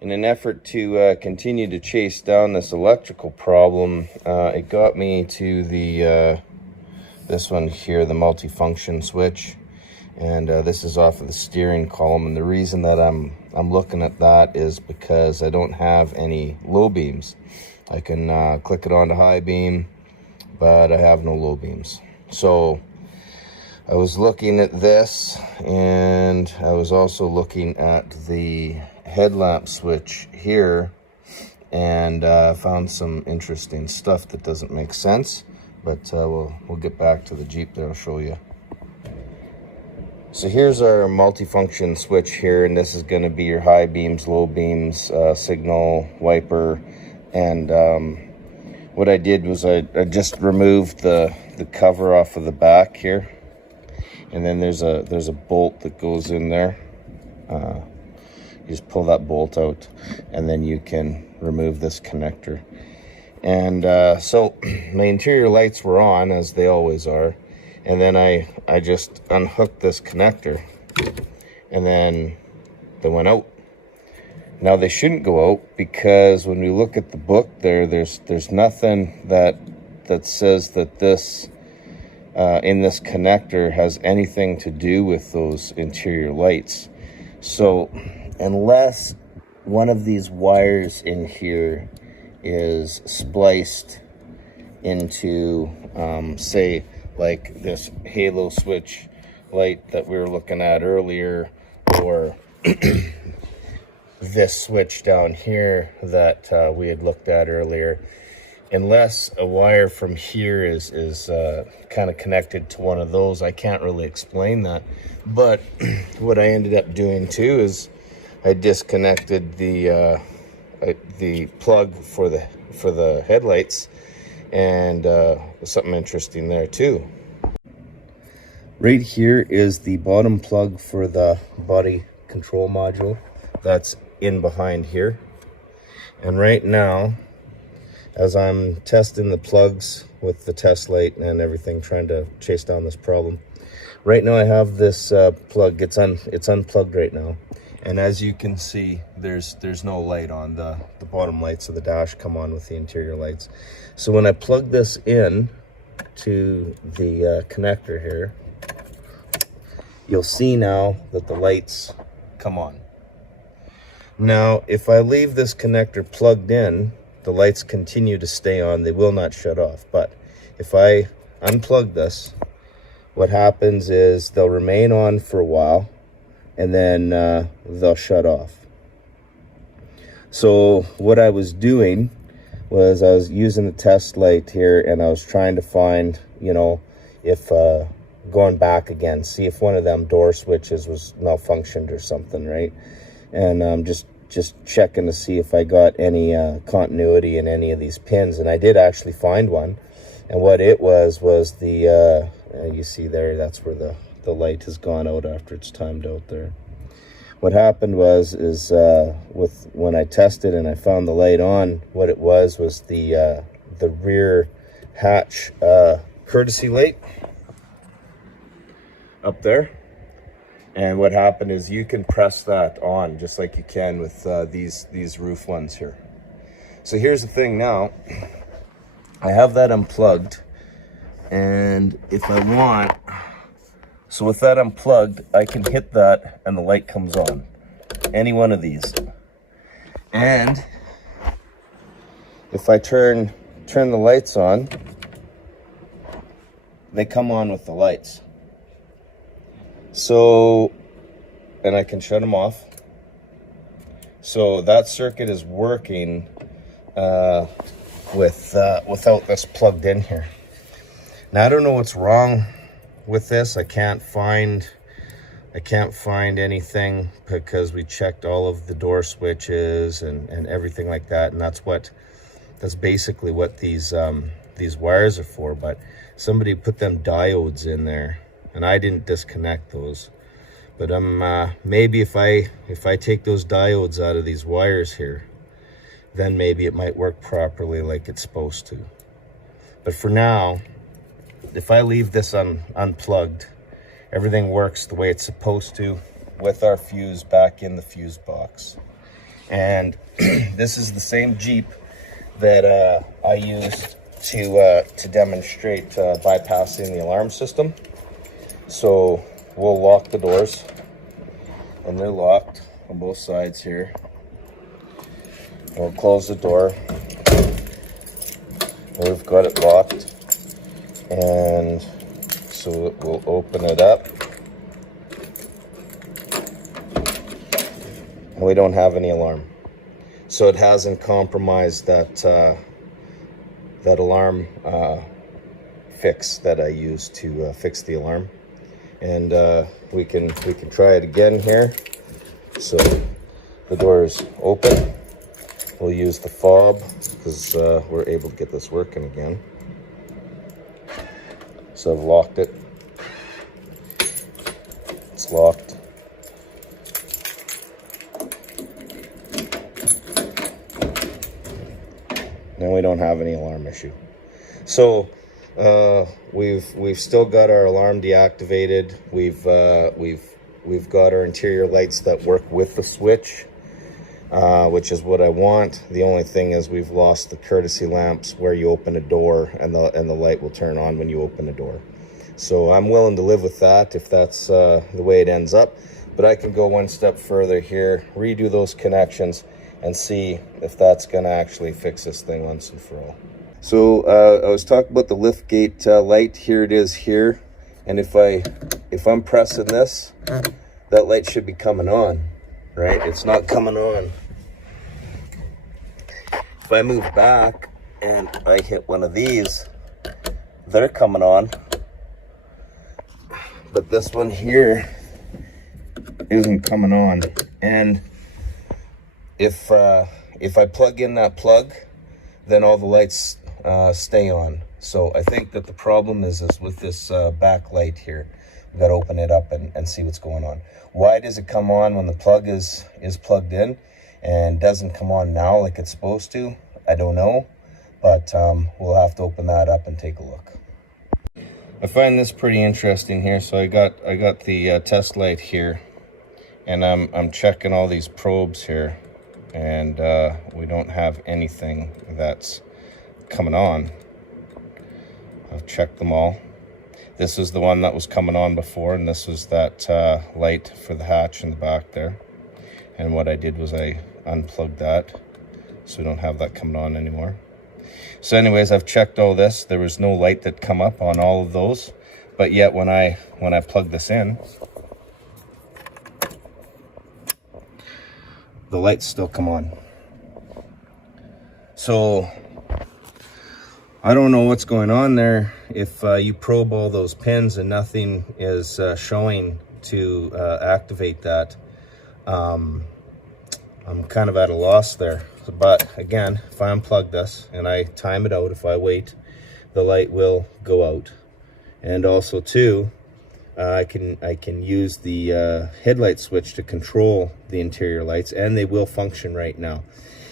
In an effort to continue to chase down this electrical problem, it got me to the this one here, the multifunction switch, and this is off of the steering column. And the reason that I'm looking at that is because I don't have any low beams. I can click it onto high beam, but I have no low beams. So I was looking at this, and I was also looking at the headlamp switch here, and found some interesting stuff that doesn't make sense, but we'll get back to the Jeep there. I'll show you. So here's our multifunction switch here, and this is going to be your high beams, low beams, signal, wiper. And what I did was I just removed the cover off of the back here, and then there's a bolt that goes in there. You just pull that bolt out, and then you can remove this connector. And so my interior lights were on, as they always are, and then I just unhooked this connector, and then they went out. Now they shouldn't go out, because when we look at the book there's nothing that says that this in this connector has anything to do with those interior lights. So unless one of these wires in here is spliced into, say, like this halo switch light that we were looking at earlier, or this switch down here that we had looked at earlier, unless a wire from here is kind of connected to one of those, I can't really explain that. But what I ended up doing too is I disconnected the plug for the headlights, and something interesting there too. Right here is the bottom plug for the body control module. That's in behind here. And right now, as I'm testing the plugs with the test light and everything, trying to chase down this problem, right now I have this plug. It's unplugged right now, and as you can see, there's no light on. The bottom lights of the dash come on with the interior lights. So when I plug this in to the connector here, you'll see now that the lights come on. Now if I leave this connector plugged in, the lights continue to stay on. They will not shut off. But if I unplug this, what happens is they'll remain on for a while, and then they'll shut off. So what I was doing was I was using the test light here, and I was trying to find, you know, if going back again, see if one of them door switches was malfunctioned or something, right? And just checking to see if I got any continuity in any of these pins, and I did actually find one. And what it was the you see there, that's where the light has gone out after it's timed out there. What happened was when I tested and I found the light on, what it was the rear hatch courtesy light up there. And what happened is you can press that on just like you can with these roof ones here. So here's the thing now. I have that unplugged, and if I want, so with that unplugged, I can hit that and the light comes on. Any one of these. And if I turn the lights on, they come on with the lights. So, and I can shut them off. So that circuit is working without this plugged in here. Now I don't know what's wrong with this. I can't find anything, because we checked all of the door switches and everything like that, and that's basically what these wires are for. But somebody put them diodes in there, and I didn't disconnect those. But maybe if I take those diodes out of these wires here, then maybe it might work properly like it's supposed to. But for now, if I leave this unplugged, everything works the way it's supposed to, with our fuse back in the fuse box. And this is the same Jeep that I used to demonstrate bypassing the alarm system. So we'll lock the doors, and they're locked on both sides here. We'll close the door. We've got it locked, and so we'll open it up. And we don't have any alarm, so it hasn't compromised that that alarm fix that I used to fix the alarm. And we can try it again here. So the door is open. We'll use the fob because we're able to get this working again. So I've locked it. It's locked. And we don't have any alarm issue. So we've still got our alarm deactivated. We've got our interior lights that work with the switch, which is what I want. The only thing is we've lost the courtesy lamps where you open a door and the light will turn on when you open a door. So I'm willing to live with that if that's the way it ends up. But I can go one step further here, redo those connections, and see if that's going to actually fix this thing once and for all. So I was talking about the lift gate light. Here it is here, and if I'm pressing this, that light should be coming on, right? It's not coming on. If I move back and I hit one of these, they're coming on, but this one here isn't coming on. And if I plug in that plug, then all the lights stay on. So I think that the problem is with this back light here. We've got to open it up and see what's going on. Why does it come on when the plug is plugged in and doesn't come on now like it's supposed to? I don't know, but we'll have to open that up and take a look. I find this pretty interesting here. So I got the test light here, and I'm checking all these probes here, and we don't have anything that's coming on. I've checked them all. This is the one that was coming on before, and this was that light for the hatch in the back there. And what I did was I unplugged that, so we don't have that coming on anymore. So anyways, I've checked all this. There was no light that come up on all of those, but yet when I plug this in, the lights still come on. So I don't know what's going on there. If you probe all those pins and nothing is showing to activate that, I'm kind of at a loss there. But again, if I unplug this and I time it out, if I wait, the light will go out. And also too, I can use the headlight switch to control the interior lights, and they will function right now.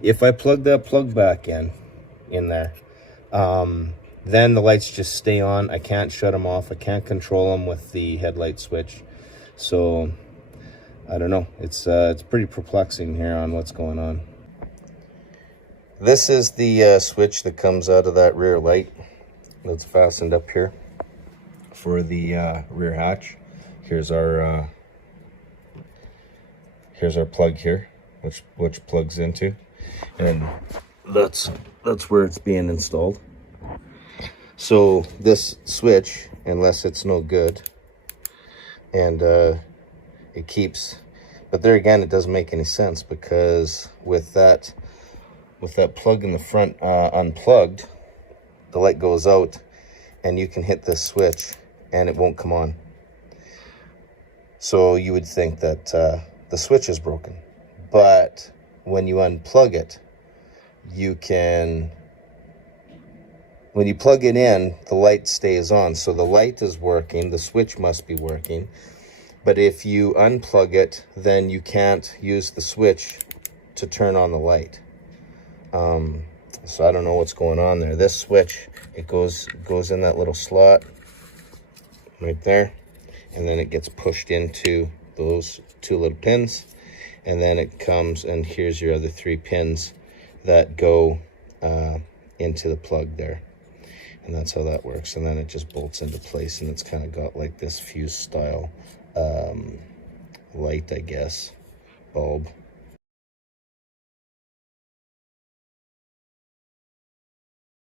If I plug that plug back in there, then the lights just stay on. I can't shut them off. I can't control them with the headlight switch. So I don't know. It's pretty perplexing here on what's going on. This is the switch that comes out of that rear light that's fastened up here for the rear hatch. Here's our plug here, which plugs into, and that's where it's being installed. So this switch, unless it's no good, and it keeps, but there again, it doesn't make any sense, because with that plug in the front unplugged, the light goes out, and you can hit this switch and it won't come on. So you would think that the switch is broken, but when you unplug it, when you plug it in, the light stays on. So the light is working, the switch must be working. But if you unplug it, then you can't use the switch to turn on the light. So I don't know what's going on there. This switch, it goes in that little slot right there, and then it gets pushed into those two little pins, and then it comes, and here's your other 3 pins that go into the plug there. And that's how that works. And then it just bolts into place, and it's kind of got like this fuse style light, I guess, bulb.